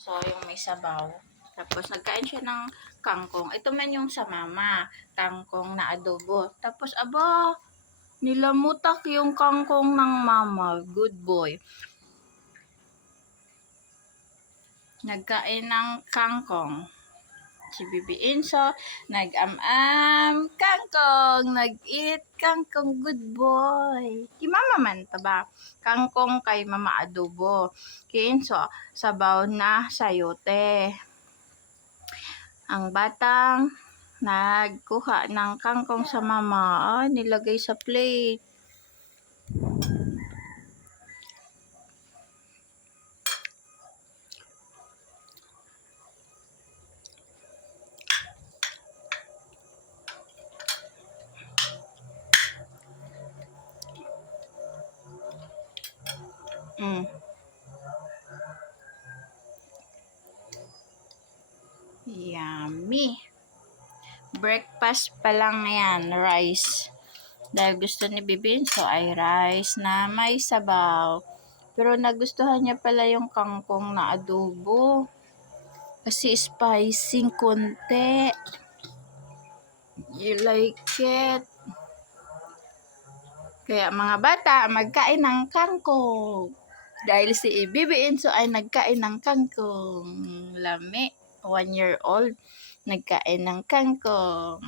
So, yung may sabaw. Tapos, nagkain siya ng kangkong. Ito man yung sa mama. Kangkong na adobo. Tapos, aba, nilamutak yung kangkong ng mama. Good boy. Nagkain ng kangkong. Si Bibi Inso, nag-am-am kangkong, nag-eat kangkong, good boy. Ki mama man, taba? Kangkong kay mama adobo. Ki Inso, sabaw na sayote. Ang batang nagkuha ng kangkong sa mama, nilagay sa plate. Yummy. Breakfast pa lang yan, rice. Dahil gusto ni Bibin, so ay rice na may sabaw. Pero nagustuhan niya pala yung kangkong na adobo. Kasi spicy konti. You like it? Kaya mga bata, magkain ng kangkong. Dahil si Bibi Inso ay nagkain ng kangkong. Lami, 1 year old, nagkain ng kangkong.